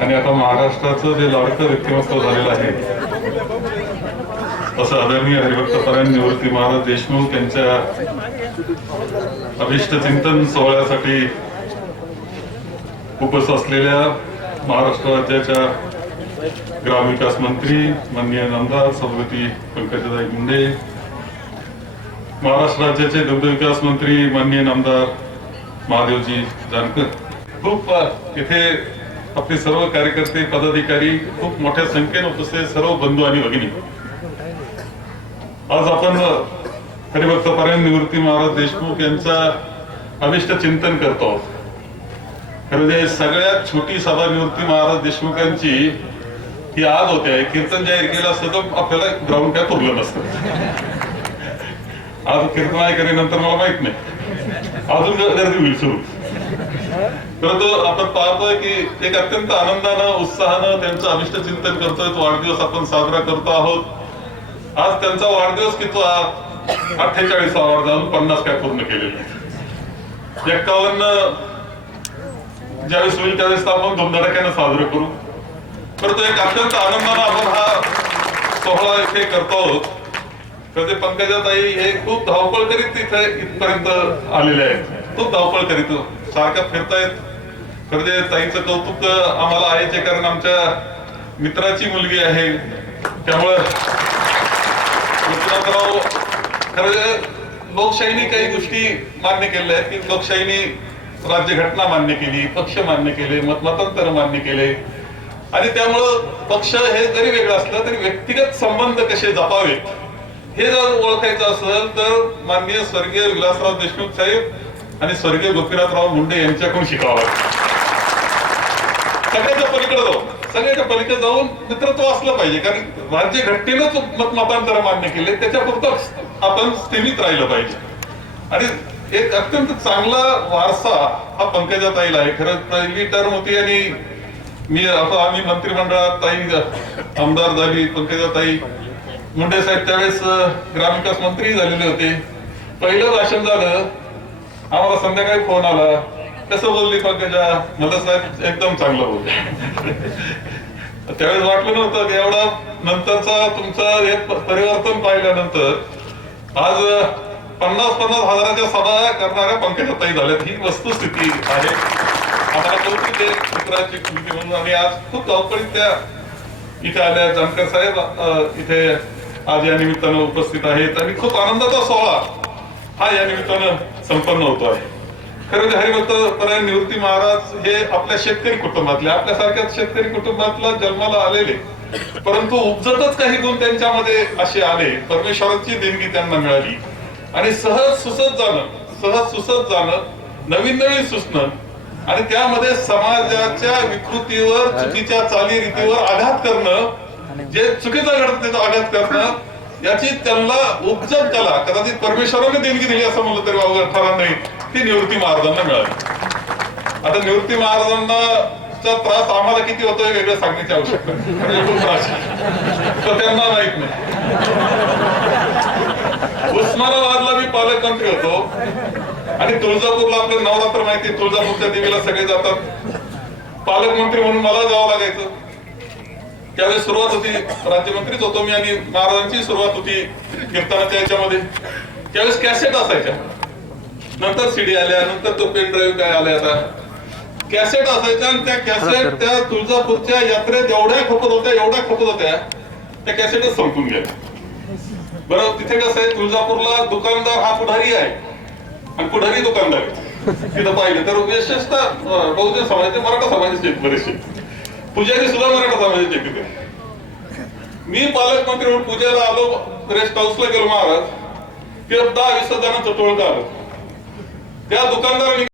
आणि आता महाराष्ट्राचं जे लाडकं व्यक्तिमत्व झालेलं आहे असं आदरणीय हरिभक्तपरायण निवृत्ती महाराज देशमुख यांच्या अभिष्ट चिंतन सोहळ्यासाठी उपस्थित असलेल्या महाराष्ट्र राज्याच्या ग्रामविकास मंत्री माननीय नामदार सभापती पंकजाताई मुंडे महाराष्ट्र राज्याचे दुग्धविकास मंत्री माननीय नामदार महादेवजी जानकर खूप इथे आपले सर्व कार्यकर्ते पदाधिकारी खूप मोठ्या संख्येने उपस्थित सर्व बंधू आणि भगिनी. आज आपण हरिभक्त परायण निवृत्ती महाराज देशमुख यांचा अविष्ट चिंतन करतो म्हणजे सगळ्यात छोटी सभा निवृत्ती महाराज देशमुखांची ही आज होते. कीर्तन जाहीर केलं असतं तर आपल्याला ग्राउंड काय पुरलं नसतं. आज कीर्तन आहे नंतर मला माहीत नाही. अजून गर्दी होईल सुरू. परंतु आपण पाहतोय की एक अत्यंत आनंदानं उत्साहानं त्यांचं अभिष्ट चिंतन करतोय. तो वाढदिवस आपण साजरा करतो आहोत. आज त्यांचा वाढदिवस किती अठ्ठेचाळीस वाढ जाऊन पन्नास काय पूर्ण केलेले एक्कावन्न ज्यावेळेस होईल त्यावेळेस आपण धुमधडक्यानं साजरं करू. परंतु एक अत्यंत आनंदानं आपण हा सोहळा इथे करतो आहोत. तर ते पंकजाताई हे खूप धावपळ करीत तिथे इथपर्यंत आलेले आहेत. खूप धावपळ करीत सारखं फिरतायत. खरं ते ताईचं कौतुक आम्हाला आहेच आहे कारण आमच्या मित्राची मुलगी आहे. त्यामुळं विश्वासराव खरं लोकशाहीने काही गोष्टी मान्य केल्या आहेत. की लोकशाहीने राज्यघटना मान्य केली पक्ष मान्य केले मत मतांतर मान्य केले. आणि त्यामुळं पक्ष हे जरी वेगळं असलं तरी व्यक्तिगत संबंध कसे जपावेत हे जर ओळखायचं असेल तर माननीय स्वर्गीय विलासराव देशमुख साहेब आणि स्वर्गीय गोपीनाथराव मुंडे यांच्याकडून शिकावं. सगळ्याच्या पलीकडे जाऊन सगळ्याच्या पलीकडे जाऊन मित्रत्व असलं पाहिजे. कारण राज्य घटनेनंच मतमतांतर मान्य केले त्याच्यापुरतं आपण स्थिमित राहिलं पाहिजे. आणि एक अत्यंत चांगला वारसा हा पंकजाताईला आहे. खरं पहिली टर्म होती आणि मी आता आम्ही मंत्रिमंडळात ताई आमदार झाली पंकजाताई मुंडे साहेब त्यावेळेस ग्रामविकास मंत्री झालेले होते. पहिलं भाषण झालं आम्हाला संध्याकाळी फोन आला. कसं बोलली पंकजा? मला साहेब एकदम चांगलं बोलले. त्यावेळेस वाटलं नव्हतं की एवढा नंतरचा तुमचा हे परिवर्तन पाहिल्यानंतर आज पन्नास पन्नास हजाराच्या सभा करणाऱ्या पंकजा ताई झाल्यात. ही वस्तुस्थिती आहे. आम्हाला कौतुक आहे मित्राची कृती म्हणून. आम्ही आज खूप धावपळीत त्या इथे आल्या. जानकर साहेब इथे आज या निमित्तानं उपस्थित आहेत. आणि खूप आनंदाचा सोहळा हा या निमित्तानं संपन्न होतो आहे. खरं म्हणजे हरिभक्त परायण निवृत्ती महाराज हे आपल्या शेतकरी कुटुंबातले आपल्यासारख्या शेतकरी कुटुंबातला जन्माला आलेले परंतु उपजतच काही गुण त्यांच्यामध्ये असे आले परमेश्वराची देणगी त्यांना मिळाली. आणि सहज सुसत जाणं सहज सुसत जाणं नवीन नवीन सुचणं आणि त्यामध्ये समाजाच्या विकृतीवर चुकीच्या चालीरीतीवर आघात करणं जे चुकीचं घडत त्याचा आघात करणं याची त्यांना उपजत कला कदाचित परमेश्वराने देणगी दिली असं म्हणलं तरी वावगं ठरणार नाही. ती निवृत्ती महाराजांना मिळाली. आता निवृत्ती महाराजांना चा त्रास आम्हाला किती होतो हे वेगळं सांगण्याची आवश्यकता त्रास तर त्यांना माहीत नाही. उस्मानाबादला मी पालकमंत्री होतो. आणि तुळजापूरला आपलं नवरात्र माहिती तुळजापूरच्या देवीला सगळे जातात. पालकमंत्री म्हणून मला जावं लागायचं. त्यावेळेस सुरुवात होती राज्यमंत्रीच होतो मी आणि महाराजांची सुरुवात होती कीर्तनाच्या याच्यामध्ये. त्यावेळेस कॅसेट असायच्या. नंतर सीडी आल्या नंतर तो पेन ड्राईव्ह काय आले आता. कॅसेट असायच्या आणि त्या कॅसेट त्या तुळजापूरच्या यात्रेत एवढ्या खपत होत्या एवढ्या खपत होत्या त्या कॅसेटच संपून गेल्या. बरं तिथे कसं आहे तुळजापूरला दुकानदार हा पुढारी आहे. आणि पुढारी दुकानदार. तिथं पाहिलं तर विशेषतः बहुजन समाजाचे मराठा समाजाचे बरेचसे. पुजारी सुद्धा मराठा समाजाचे तिथे मी पालकमंत्री म्हणून पूजेला आलो रेस्ट हाऊसला गेलो महाराज. ते दहा वीस जणांचं टोळकं आलं त्या दुकानदारांनी